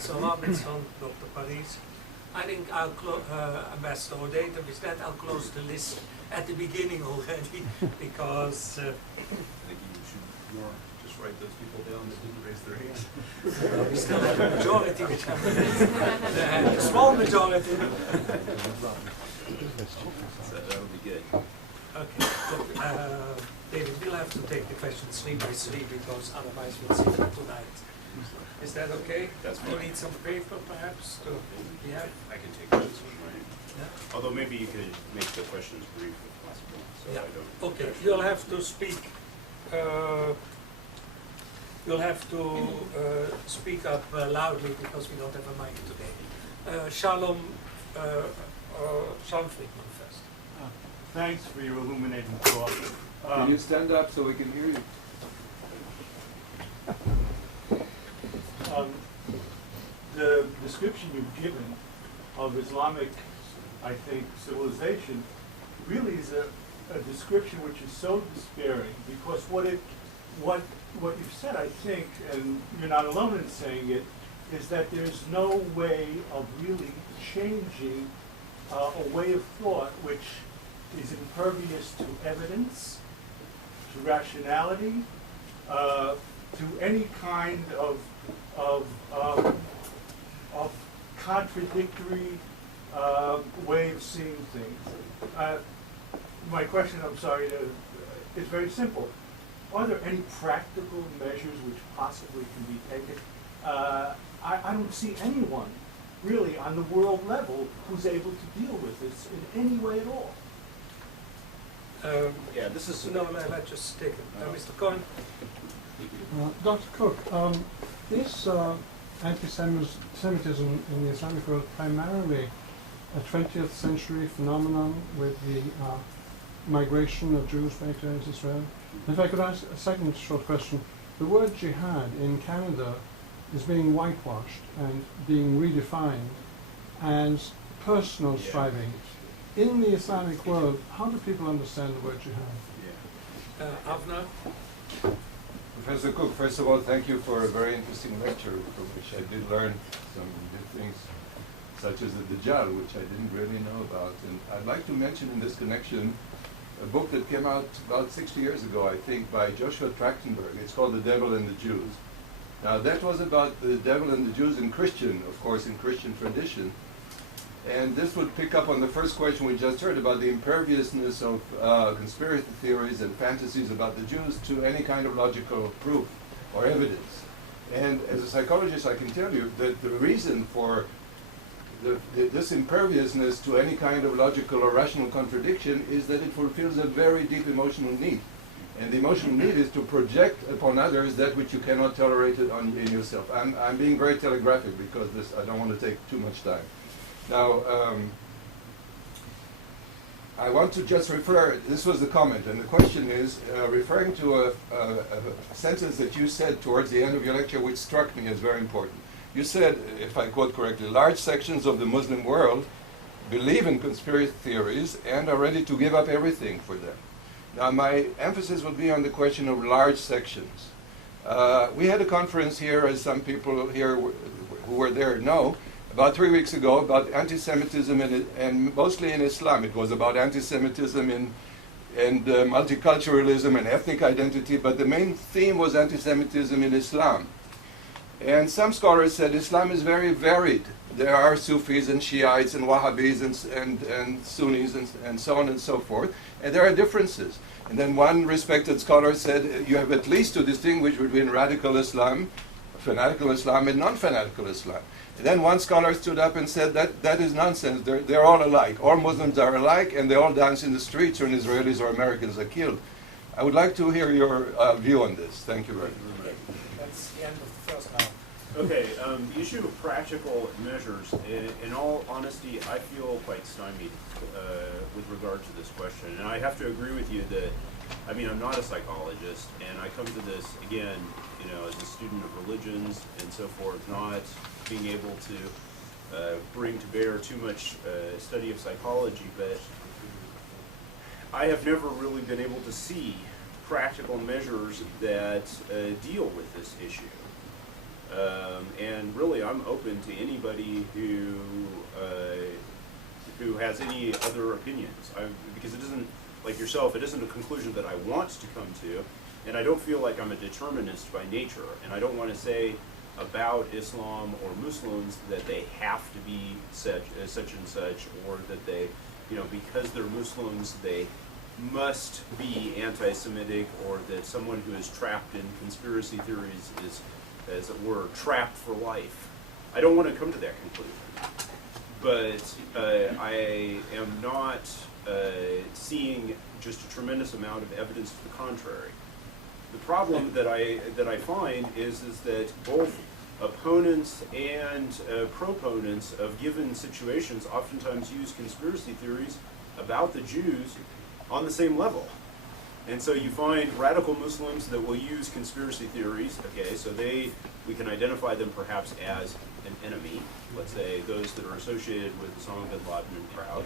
Salam, it's on Dr. Paris. I think I'll Ambassador Odeta, with that I'll close the list at the beginning already, because I think you should more just write those people down that didn't raise their hand. we still have a majority, which have a small majority. So that would be good. Okay, David, we'll have to take the questions 3 by 3 because otherwise we'll see them tonight. Is that okay? That's You fine. need some paper perhaps to, yeah? I can take notes with mine. Yeah? Although maybe you could make the questions brief if possible, so Yeah. I don't. Okay, you'll have to speak, speak up loudly because we don't have a mic today. Shalom, Shalom Friedman first. Thanks for your illuminating talk. Can you stand up so we can hear you? The description you've given of Islamic, I think, civilization really is a description which is so despairing, because what you've said, I think, and you're not alone in saying it, is that there's no way of really changing a way of thought which is impervious to evidence, to rationality, to any kind of contradictory way of seeing things. My question, I'm sorry, is very simple. Are there any practical measures which possibly can be taken? I don't see anyone really on the world level who's able to deal with this in any way at all. Yeah, this is. No, let's just take it. Mr. Cohen? Dr. Cook, is anti-Semitism in the Islamic world primarily a 20th century phenomenon with the migration of Jews back to Israel? If I could ask a second short question, the word jihad in Canada is being whitewashed and being redefined as personal striving. In the Islamic world, how do people understand the word jihad? Avner? Professor Cook, first of all, thank you for a very interesting lecture, from which I did learn some good things, such as the Dajjal, which I didn't really know about. And I'd like to mention in this connection a book that came out about 60 years ago, I think, by Joshua Trachtenberg. It's called The Devil and the Jews. Now, that was about the devil and the Jews in Christian, of course, in Christian tradition. And this would pick up on the first question we just heard about the imperviousness of conspiracy theories and fantasies about the Jews to any kind of logical proof or evidence. And as a psychologist, I can tell you that the reason for this imperviousness to any kind of logical or rational contradiction is that it fulfills a very deep emotional need. And the emotional need is to project upon others that which you cannot tolerate in yourself. I'm being very telegraphic because I don't want to take too much time. Now, I want to just refer, this was the comment, and the question is, referring to a sentence that you said towards the end of your lecture, which struck me as very important. You said, if I quote correctly, large sections of the Muslim world believe in conspiracy theories and are ready to give up everything for them. Now, my emphasis will be on the question of large sections. We had a conference here, as some people here who were there know, about 3 weeks ago about anti-Semitism and mostly in Islam. It was about anti-Semitism and multiculturalism and ethnic identity, but the main theme was anti-Semitism in Islam. And some scholars said Islam is very varied. There are Sufis and Shiites and Wahhabis and Sunnis and so on and so forth, and there are differences. And then one respected scholar said you have at least to distinguish between radical Islam, fanatical Islam, and non-fanatical Islam. And then one scholar stood up and said that is nonsense. They're all alike. All Muslims are alike, and they all dance in the streets when Israelis or Americans are killed. I would like to hear your view on this. Thank you very much. Okay, that's the end of the first hour. Okay, the issue of practical measures, in all honesty, I feel quite stymied with regard to this question. And I have to agree with you that, I mean, I'm not a psychologist, and I come to this, again, you know, as a student of religions and so forth, not being able to bring to bear too much study of psychology, but I have never really been able to see practical measures that deal with this issue. And and really I'm open to anybody who has any other opinions. Because it isn't, like yourself, it isn't a conclusion that I want to come to, and I don't feel like I'm a determinist by nature, and I don't want to say about Islam or Muslims that they have to be such and such, or that they, because they're Muslims, they must be anti-Semitic, or that someone who is trapped in conspiracy theories is, as it were, trapped for life. I don't want to come to that conclusion. But I am not seeing just a tremendous amount of evidence to the contrary. The problem that I find is that both opponents and proponents of given situations oftentimes use conspiracy theories about the Jews on the same level. And so you find radical Muslims that will use conspiracy theories, okay, so we can identify them perhaps as an enemy, let's say those that are associated with Osama bin Laden and crowd.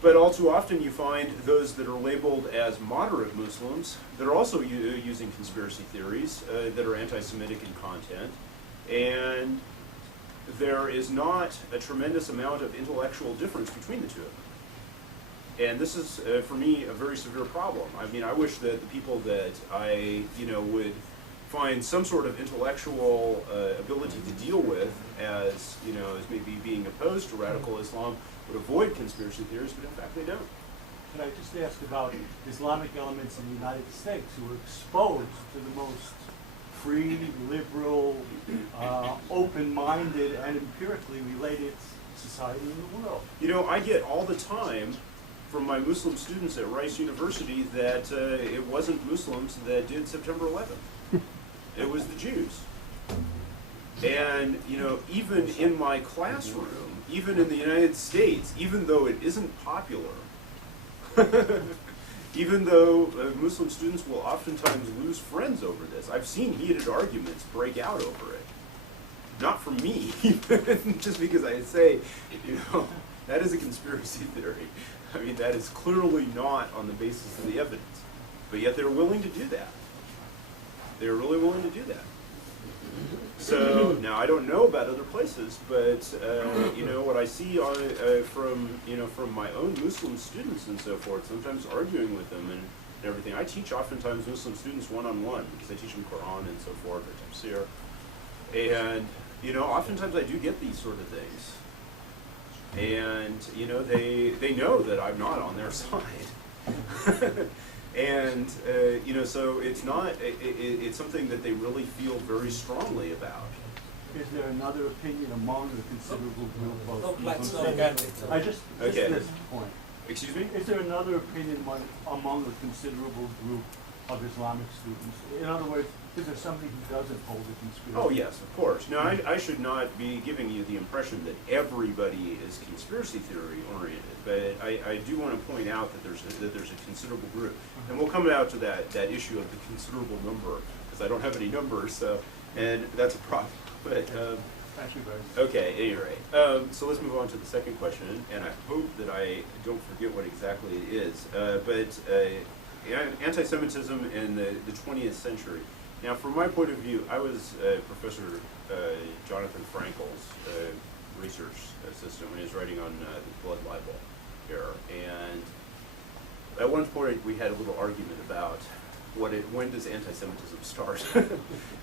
But all too often you find those that are labeled as moderate Muslims that are also using conspiracy theories that are anti-Semitic in content. And there is not a tremendous amount of intellectual difference between the two of them. And this is, for me, a very severe problem. I mean, I wish that the people that I, would find some sort of intellectual ability to deal with as, as maybe being opposed to radical Islam would avoid conspiracy theories, but in fact they don't. Can I just ask about Islamic elements in the United States who are exposed to the most free, liberal, open-minded, and empirically related society in the world? I get all the time from my Muslim students at Rice University that it wasn't Muslims that did September 11th. It was the Jews. And, even in my classroom, even in the United States, even though it isn't popular, even though Muslim students will oftentimes lose friends over this, I've seen heated arguments break out over it. Not from me, just because I say, that is a conspiracy theory. I mean, that is clearly not on the basis of the evidence. But yet they're willing to do that. They're really willing to do that. So, now I don't know about other places, but, what I see from my own Muslim students and so forth, sometimes arguing with them and everything. I teach oftentimes Muslim students one-on-one, because I teach them Quran and so forth, or tafsir. And, oftentimes I do get these sort of things. And, they know that I'm not on their side. And, so it's not, it's something that they really feel very strongly about. Is there another opinion among the considerable group of let's Muslims? not get it. I just Okay. this point. Excuse me? Is there another opinion among a considerable group of Islamic students? In other words, is there somebody who doesn't hold a conspiracy? Oh, yes, of course. Now, I should not be giving you the impression that everybody is conspiracy theory oriented, but I do want to point out that there's a considerable group. And we'll come out to that issue of the considerable number, because I don't have any numbers, and that's a problem. But Thank you very much. okay, at any rate. So let's move on to the second question, and I hope that I don't forget what exactly it is. Anti-Semitism in the 20th century. Now, from my point of view, I was Professor Jonathan Frankel's research assistant when he was writing on the blood libel error. And at one point, we had a little argument about when does anti-Semitism start?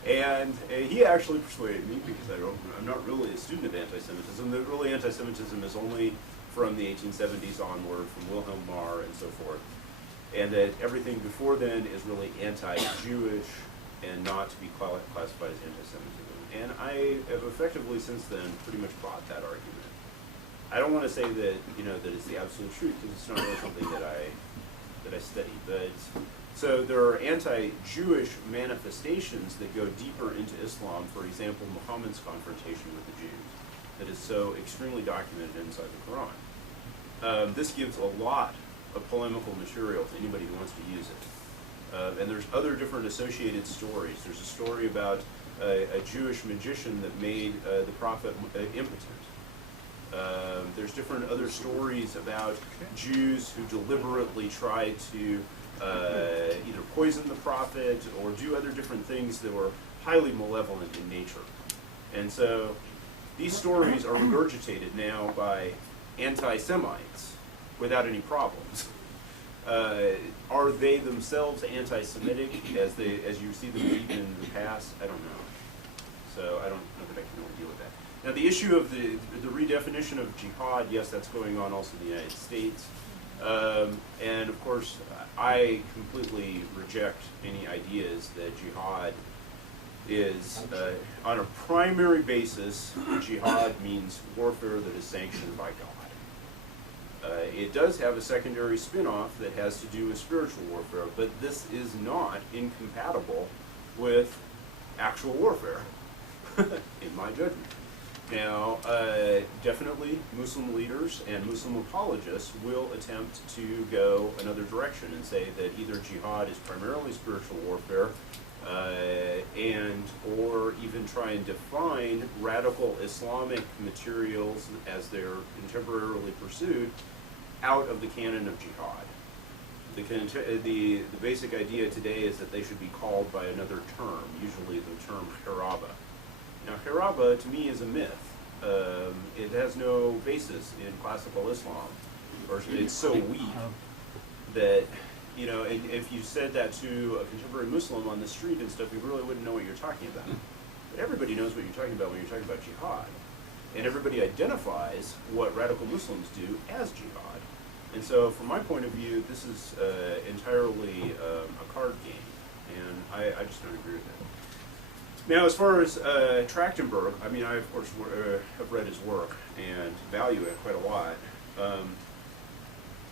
And he actually persuaded me, because I'm not really a student of anti-Semitism, that really anti-Semitism is only from the 1870s onward, from Wilhelm Marr and so forth, and that everything before then is really anti-Jewish and not to be classified as anti-Semitism. And I have effectively since then pretty much bought that argument. I don't want to say that that it's the absolute truth, because it's not really something that I study, but so there are anti-Jewish manifestations that go deeper into Islam. For example, Muhammad's confrontation with the Jews, that is so extremely documented inside the Quran. This gives a lot of polemical material to anybody who wants to use it. And there's other different associated stories. There's a story about a Jewish magician that made the prophet impotent. There's different other stories about Jews who deliberately try to either poison the prophet or do other different things that were highly malevolent in nature. And so these stories are regurgitated now by anti-Semites without any problems. Are they themselves anti-Semitic as you see them believe in the past? I don't know. So I don't know that I can really deal with that. Now the issue of the redefinition of jihad, yes, that's going on also in the United States. And of course, I completely reject any ideas that jihad is, on a primary basis, jihad means warfare that is sanctioned by God. It does have a secondary spin-off that has to do with spiritual warfare, but this is not incompatible with actual warfare, in my judgment. Now, definitely Muslim leaders and Muslim apologists will attempt to go another direction and say that either jihad is primarily spiritual warfare, or even try and define radical Islamic materials as they're contemporarily pursued out of the canon of jihad. The basic idea today is that they should be called by another term, usually the term haraba. Now, haraba to me is a myth. It has no basis in classical Islam, or it's so weak that, you know, and if you said that to a contemporary Muslim on the street and stuff, you really wouldn't know what you're talking about. But everybody knows what you're talking about when you're talking about jihad. And everybody identifies what radical Muslims do as jihad. And so, from my point of view, this is entirely a card game, and I just don't agree with that. Now, as far as Trachtenberg, I mean, I, of course, have read his work and value it quite a lot.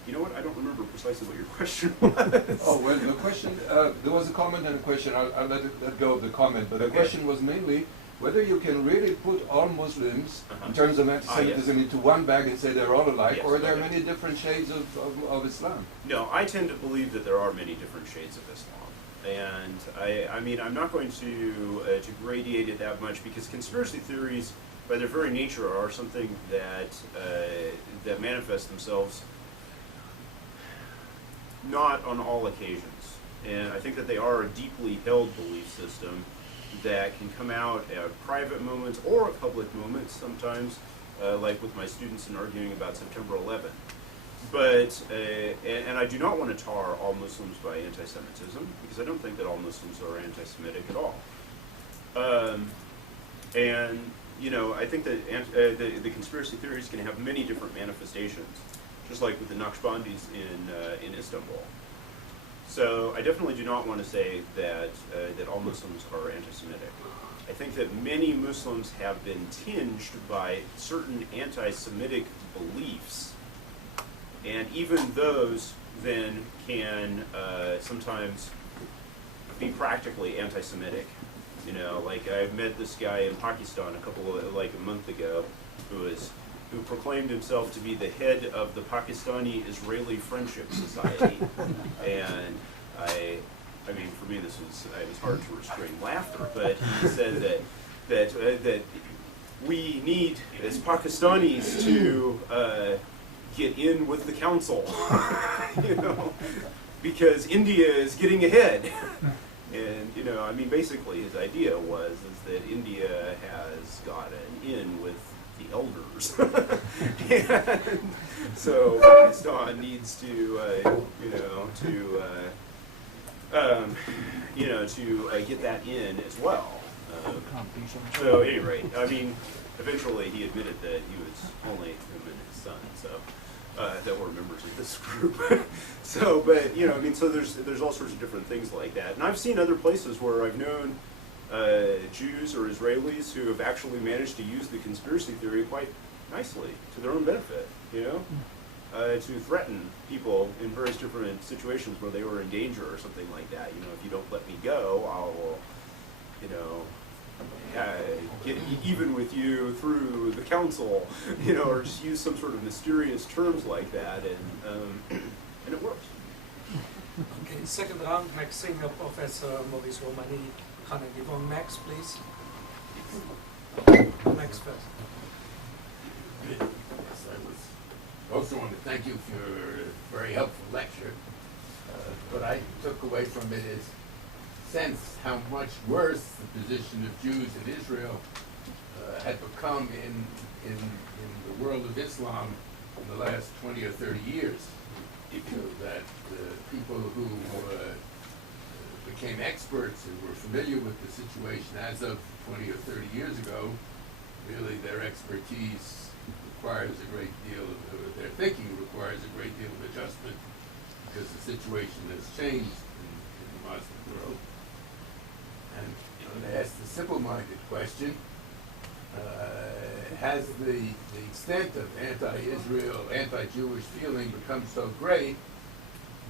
You know what? I don't remember precisely what your question was. Oh, well, the question, there was a comment and a question. I'll let go of the comment. But the question was mainly whether you can really put all Muslims, in terms of anti-Semitism, into one bag and say they're all alike, or are there many different shades of Islam? No, I tend to believe that there are many different shades of Islam. And I mean, I'm not going to gradiate it that much, because conspiracy theories, by their very nature, are something that manifest themselves not on all occasions. And I think that they are a deeply held belief system that can come out at private moments or at public moments sometimes, like with my students in arguing about September 11th. But, and I do not want to tar all Muslims by anti-Semitism, because I don't think that all Muslims are anti-Semitic at all. And, you know, I think that the conspiracy theories can have many different manifestations, just like with the Naqshbandis in Istanbul. So I definitely do not want to say that all Muslims are anti-Semitic. I think that many Muslims have been tinged by certain anti-Semitic beliefs, and even those then can sometimes be practically anti-Semitic. You know, like I met this guy in Pakistan a month ago, who proclaimed himself to be the head of the Pakistani-Israeli Friendship Society. And I mean, for me, it was hard to restrain laughter, but he said that we need, as Pakistanis, to get in with the council, you know, because India is getting ahead. And, you know, I mean, basically his idea is that India has gotten in with the elders. And so Pakistan needs to, get that in as well. So at any rate, I mean, eventually he admitted that he was only him and his son, so that were members of this group. So, but you know, I mean, so there's all sorts of different things like that, and I've seen other places where I've known Jews or Israelis who have actually managed to use the conspiracy theory quite nicely to their own benefit, you know, to threaten people in various different situations where they were in danger or something like that. You know, if you don't let me go, I'll, you know, get even with you through the council, you know, or just use some sort of mysterious terms like that, and it works. Okay, second round, Max Singer, Professor Maurice Romani, Carnegie. Von Max, please. Max first. Yes, I also want to thank you for a very helpful lecture. What I took away from it is sense how much worse the position of Jews in Israel come in the world of Islam in the last 20 or 30 years. So that people who became experts and were familiar with the situation as of 20 or 30 years ago, really their expertise requires a great deal of, their thinking requires a great deal of adjustment because the situation has changed in the Muslim world. And to ask the simple-minded question, has the extent of anti-Israel, anti-Jewish feeling become so great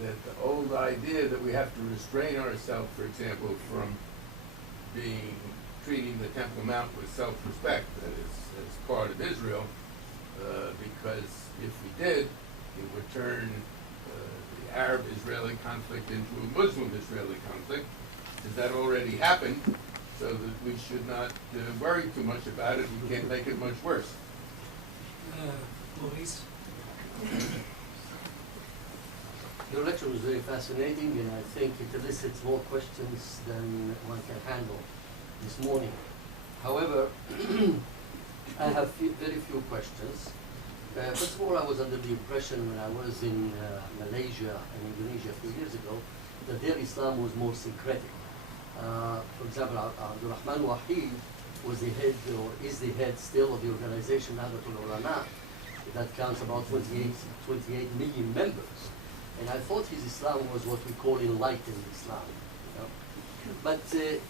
that the old idea that we have to restrain ourselves, for example, from treating the Temple Mount with self-respect as part of Israel, because if we did, it would turn the Arab-Israeli conflict into a Muslim-Israeli conflict. Has that already happened? So that we should not worry too much about it. We can't make it much worse. Maurice? Your lecture was very fascinating, and I think it elicits more questions than one can handle this morning. However, I have very few questions. First of all, I was under the impression when I was in Malaysia and Indonesia a few years ago that their Islam was more syncretic. For example, Abdul Rahman Wahid was the head, or is the head still, of the organization Nahdlatul Ulama that counts about 28 million members. And I thought his Islam was what we call enlightened Islam. You know? But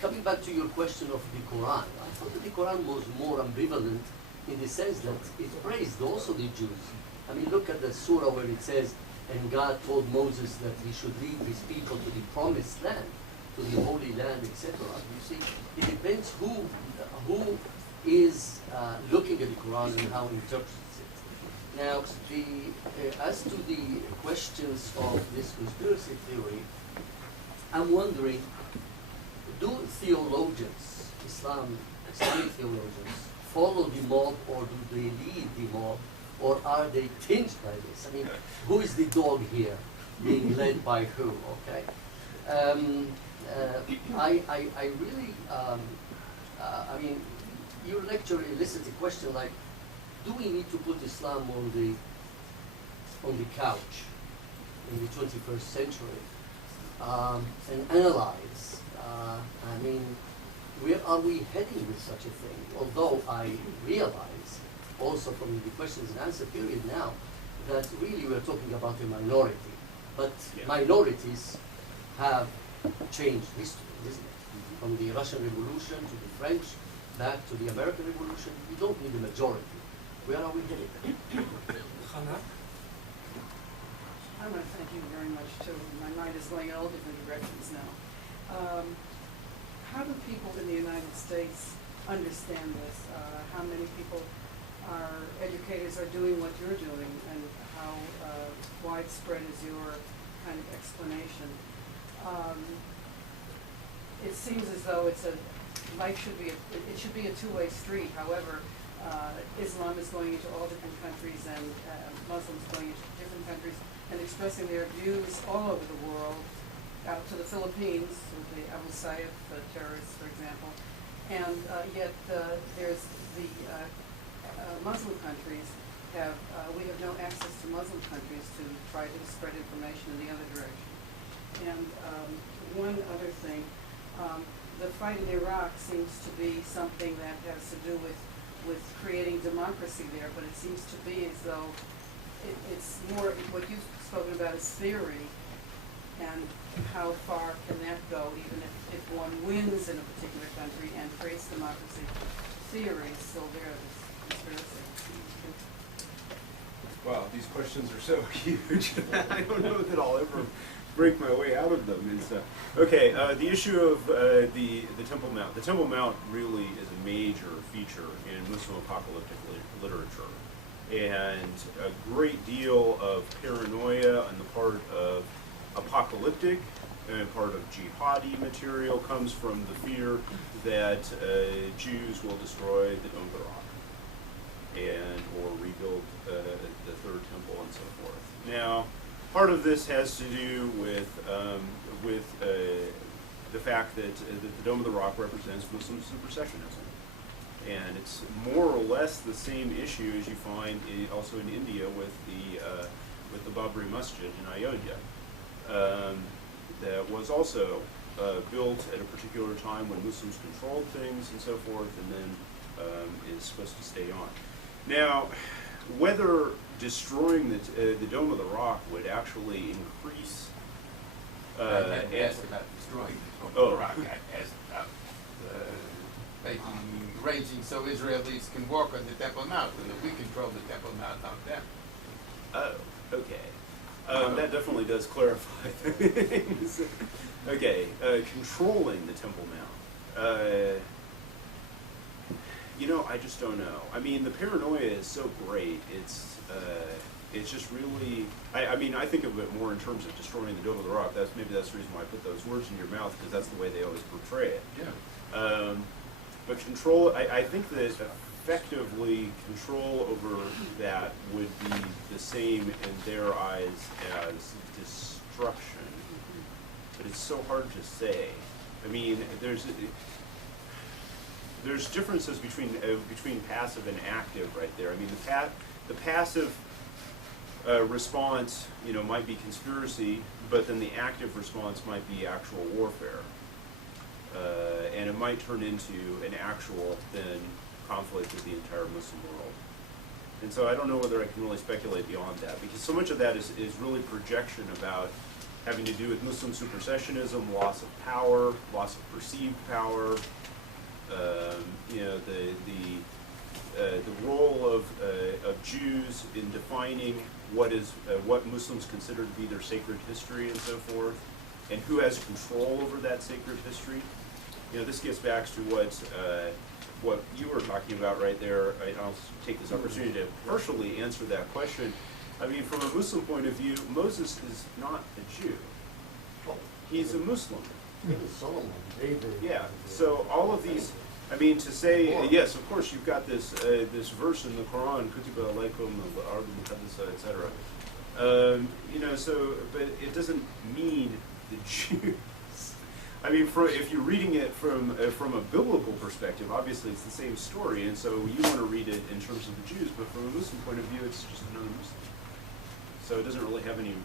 coming back to your question of the Quran, I thought that the Quran was more ambivalent in the sense that it praised also the Jews. I mean, look at the surah where it says, and God told Moses that he should lead his people to the promised land, to the Holy Land, etc. You see, it depends who is looking at the Quran and how he interprets it. Now, as to the questions of this conspiracy theory, I'm wondering, do theologians, Islamic theologians, follow the mob, or do they lead the mob, or are they tinged by this? I mean, who is the dog here, being led by who? Okay. I really, I mean, your lecture elicits a question like, do we need to put Islam on the couch in the 21st century and analyze? I mean, where are we heading with such a thing? Although I realize also from the questions and answer period now that really we're talking about a minority, but minorities have changed history, isn't it? From the Russian Revolution to the French, back to the American Revolution. We don't need a majority. Where are we headed? Hannah? I want to thank you very much too. My mind is going in all different directions now. How do people in the United States understand this? How many people educators are doing what you're doing, and how widespread is your kind of explanation? It seems as though it should be a two-way street. However, Islam is going into all different countries, and Muslims going into different countries and expressing their views all over the world, out to the Philippines, with the Abu Sayyaf terrorists, for example. And yet there's the Muslim countries we have no access to Muslim countries to try to spread information in the other direction. And one other thing, the fight in Iraq seems to be something that has to do with creating democracy there, but it seems to be as though it's more what you've spoken about is theory, and how far can that go, even if one wins in a particular country and creates democracy. Theory is still there, this conspiracy. Wow, these questions are so huge. I don't know that I'll ever break my way out of them. Okay, the issue of the Temple Mount. The Temple Mount really is a major feature in Muslim apocalyptic literature. And a great deal of paranoia on the part of apocalyptic and part of jihadi material comes from the fear that Jews will destroy the Dome of the Rock or rebuild the Third Temple and so forth. Now, part of this has to do with the fact that the Dome of the Rock represents Muslim supersessionism. And it's more or less the same issue as you find also in India with the Babri Masjid in Ayodhya. That was also built at a particular time when Muslims controlled things and so forth, and then is supposed to stay on. Now, whether destroying the Dome of the Rock would actually increase I hadn't asked about destroying the Dome of the Rock. I asked about arranging so Israelis can walk on the Temple Mount, and that we control the Temple Mount, not them. Oh, okay. That definitely does clarify things. Okay, controlling the Temple Mount. You know, I just don't know. I mean, the paranoia is so great. It's just really. I mean, I think of it more in terms of destroying the Dome of the Rock. Maybe that's the reason why I put those words in your mouth, because that's the way they always portray it. Yeah. But control. I think that effectively control over that would be the same in their eyes as destruction. But it's so hard to say. I mean, there's differences between passive and active right there. I mean, the passive response, you know, might be conspiracy, but then the active response might be actual warfare, and it might turn into an actual then conflict with the entire Muslim world. And so I don't know whether I can really speculate beyond that, because so much of that is really projection about having to do with Muslim supersessionism, loss of power, loss of perceived power. You know, the role of Jews in defining what Muslims consider to be their sacred history and so forth, and who has control over that sacred history. You know, this gets back to what you were talking about right there. I'll take this opportunity to partially answer that question. I mean, from a Muslim point of view, Moses is not a Jew. He's a Muslim. Yeah. So all of these, I mean, to say yes, of course, you've got this this verse in the Quran, "Kutiba alaykum al-ardu muqaddasa," etc. You know, so but it doesn't mean the Jews. I mean, if you're reading it from a biblical perspective, obviously it's the same story, and so you want to read it in terms of the Jews. But from a Muslim point of view, it's just another Muslim. So it doesn't really have any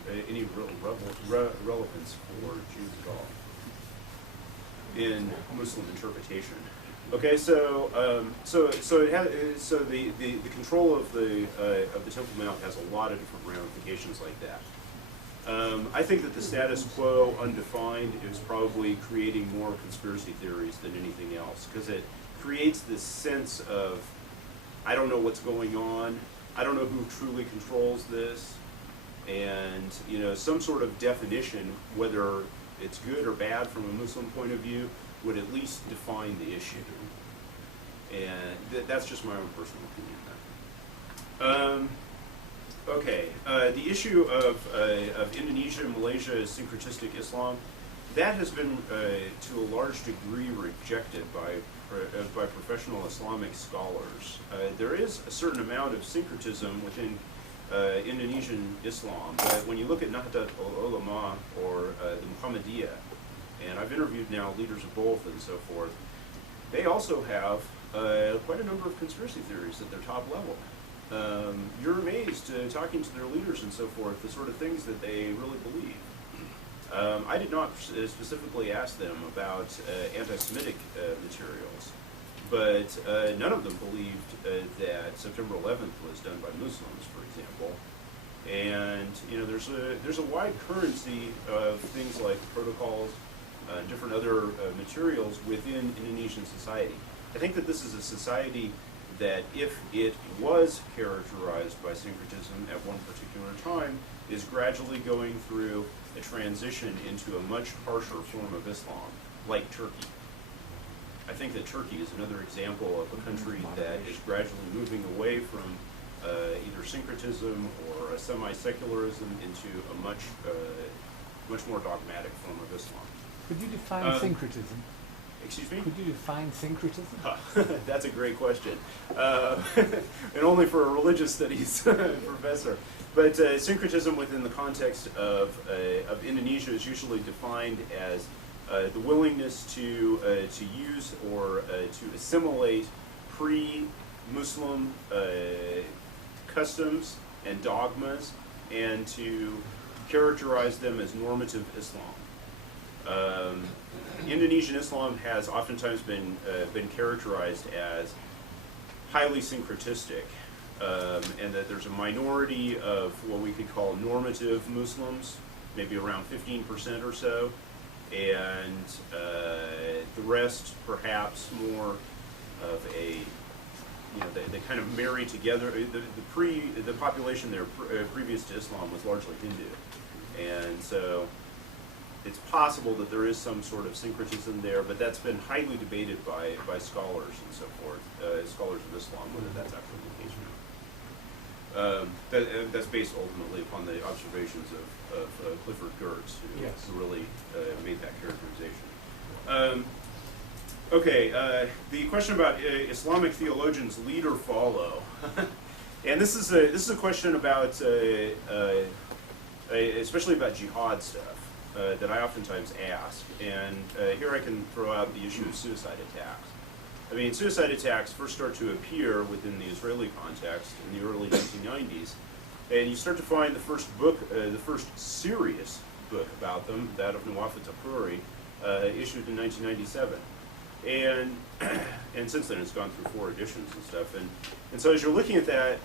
real relevance for Jews at all in Muslim interpretation. Okay, so the control of the Temple Mount has a lot of different ramifications like that. I think that the status quo, undefined, is probably creating more conspiracy theories than anything else, because it creates this sense of, I don't know what's going on, I don't know who truly controls this, and you know, some sort of definition, whether it's good or bad from a Muslim point of view, would at least define the issue. And that's just my own personal opinion. Okay, the issue of Indonesia and Malaysia as syncretistic Islam, that has been to a large degree rejected by professional Islamic scholars. There is a certain amount of syncretism within Indonesian Islam, but when you look at Nahdlatul Ulama or the Muhammadiyah, and I've interviewed now leaders of both and so forth, they also have quite a number of conspiracy theories at their top level. You're amazed talking to their leaders and so forth, the sort of things that they really believe. I did not specifically ask them about anti-Semitic materials, but none of them believed that September 11th was done by Muslims, for example. And you know, there's a wide currency of things like protocols, different other materials within Indonesian society. I think that this is a society that, if it was characterized by syncretism at one particular time, is gradually going through a transition into a much harsher form of Islam, like Turkey. I think that Turkey is another example of a country that is gradually moving away from either syncretism or a semi-secularism into a much more dogmatic form of Islam. Could you define syncretism? Excuse me? Could you define syncretism? That's a great question. And only for a religious studies professor. But syncretism within the context of Indonesia is usually defined as the willingness to use or to assimilate pre-Muslim customs and dogmas and to characterize them as normative Islam. Indonesian Islam has oftentimes been characterized as highly syncretistic, and that there's a minority of what we could call normative Muslims, maybe around 15% or so, and the rest perhaps more of a, you know, they kind of marry together. The population there previous to Islam was largely Hindu, and so it's possible that there is some sort of syncretism there, but that's been highly debated by scholars and so forth, scholars of Islam, whether that's actually the case or not. That's based ultimately upon the observations of Clifford Geertz, who really made that characterization. Okay, the question about Islamic theologians lead or follow, and this is a question about especially about jihad stuff that I oftentimes ask, and here I can throw out the issue of suicide attacks. I mean, suicide attacks first start to appear within the Israeli context in the early 1990s, and you start to find the first book, the first serious book about them, that of Nawaf al-Taquri, issued in 1997. And since then it's gone through 4 editions and stuff. And so as you're looking at that,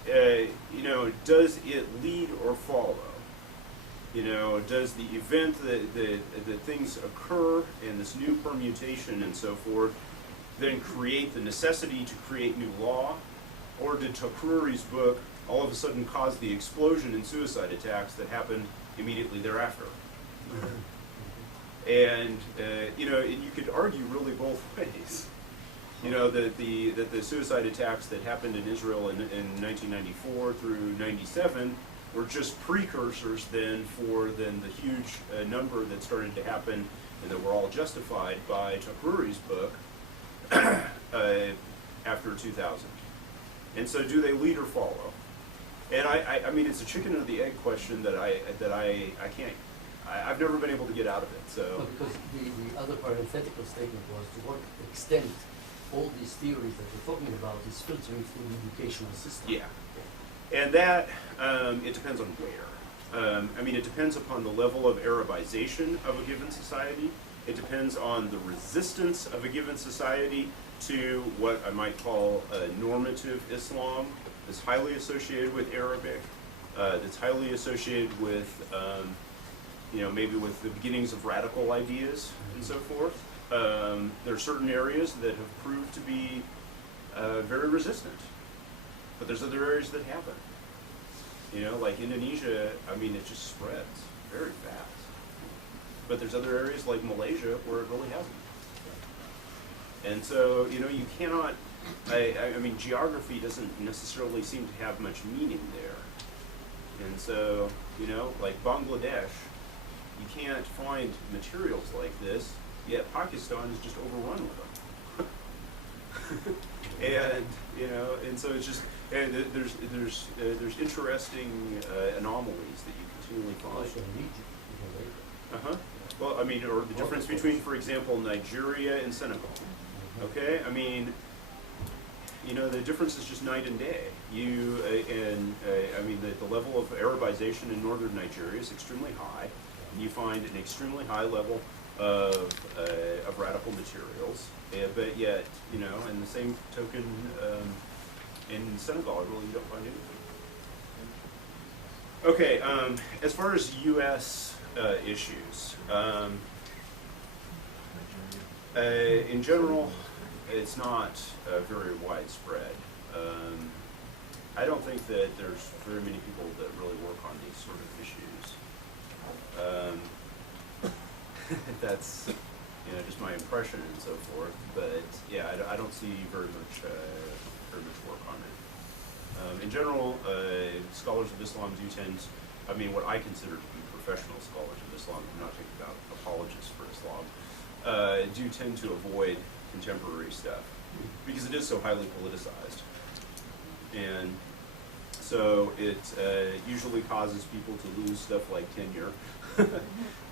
you know, does it lead or follow? You know, does the event that things occur and this new permutation and so forth then create the necessity to create new law? Or did Taquri's book all of a sudden cause the explosion in suicide attacks that happened immediately thereafter? And you know, you could argue really both ways. You know, that the suicide attacks that happened in Israel in 1994 through 97 were just precursors then for the huge number that started to happen and that were all justified by Taquri's book after 2000. And so, do they lead or follow? And I mean, it's a chicken or the egg question that I can't. I've never been able to get out of it. So No, because the other parenthetical statement was to what extent all these theories that we're talking about is filtering through the educational system. yeah, and that it depends on where. I mean, it depends upon the level of Arabization of a given society. It depends on the resistance of a given society to what I might call normative Islam, that's highly associated with Arabic, that's highly associated with, you know, maybe with the beginnings of radical ideas and so forth. There are certain areas that have proved to be very resistant, but there's other areas that haven't. You know, like Indonesia, I mean, it just spreads very fast. But there's other areas like Malaysia where it really hasn't. And so, you know, you cannot, I mean, geography doesn't necessarily seem to have much meaning there. And so, you know, like Bangladesh, you can't find materials like this, yet Pakistan is just overrun with them. And, you know, and so it's just, and there's interesting anomalies that you continually find. Also in Egypt, Uh-huh. Well, I mean, or the difference between, for example, Nigeria and Senegal. Okay? I mean, you know, the difference is just night and day. You, I mean, the level of Arabization in northern Nigeria is extremely high. And you find an extremely high level of radical materials. But yet, you know, in the same token, in Senegal, really you don't find anything. Okay, as far as U.S. Issues, in general, it's not very widespread. I don't think that there's very many people that really work on these sort of issues. That's, you know, just my impression and so forth. But yeah, I don't see very much work on it. In general, scholars of Islam do tend, I mean, what I consider to be professional scholars of Islam, I'm not talking about apologists for Islam, do tend to avoid contemporary stuff because it is so highly politicized. And so it usually causes people to lose stuff like tenure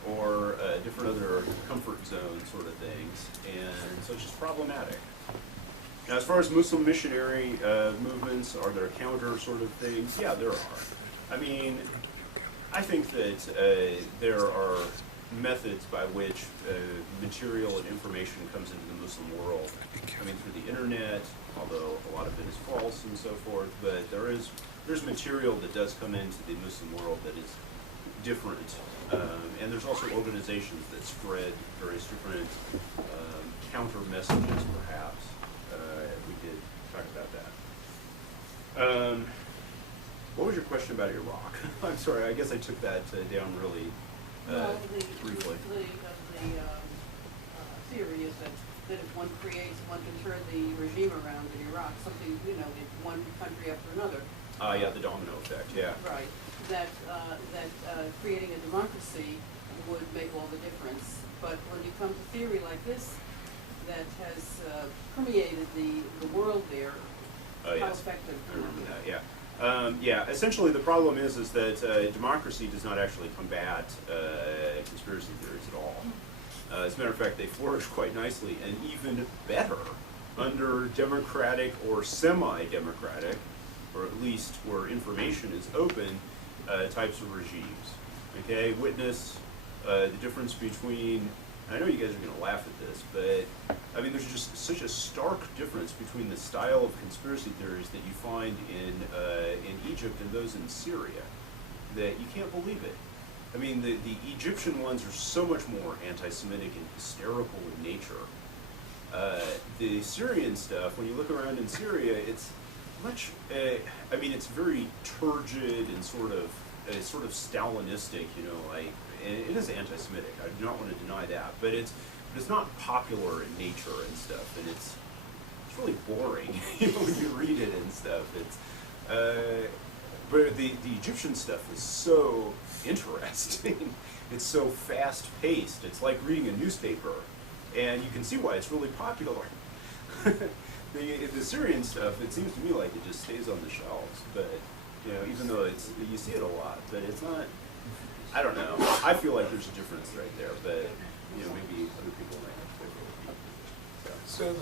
or different other comfort zone sort of things. And so it's just problematic. Now, as far as Muslim missionary movements, are there counter sort of things? Yeah, there are. I mean, I think that there are methods by which material and information comes into the Muslim world. I mean, through the internet, although a lot of it is false and so forth, but there's material that does come into the Muslim world that is different. And there's also organizations that spread various different counter messages, perhaps. We could talk about that. What was your question about Iraq? I'm sorry, I guess I took that down really briefly. The theory is that if one can turn the regime around in Iraq, something, in one country after another. Yeah, the domino effect, yeah. Right. That creating a democracy would make all the difference. But when you come to theory like this, that has permeated the world there, how Yes. effective? I remember that, yeah. Yeah, essentially the problem is that democracy does not actually combat conspiracy theories at all. As a matter of fact, they flourish quite nicely, and even better under democratic or semi-democratic, or at least where information is open, types of regimes. Okay, witness the difference between, I know you guys are going to laugh at this, but I mean there's just such a stark difference between the style of conspiracy theories that you find in Egypt and those in Syria that you can't believe it. I mean, the Egyptian ones are so much more anti-Semitic and hysterical in nature. The Syrian stuff, when you look around in Syria, it's much, I mean, it's very turgid and sort of Stalinistic, like, and it is anti-Semitic. I do not want to deny that, but it's not popular in nature and stuff, and it's really boring, when you read it and stuff. It's, but the Egyptian stuff is so interesting. It's so fast-paced. It's like reading a newspaper, and you can see why it's really popular. The Syrian stuff, it seems to me like it just stays on the shelves, but even though you see it a lot, but it's not. I don't know. I feel like there's a difference right there, but maybe other people might have to. So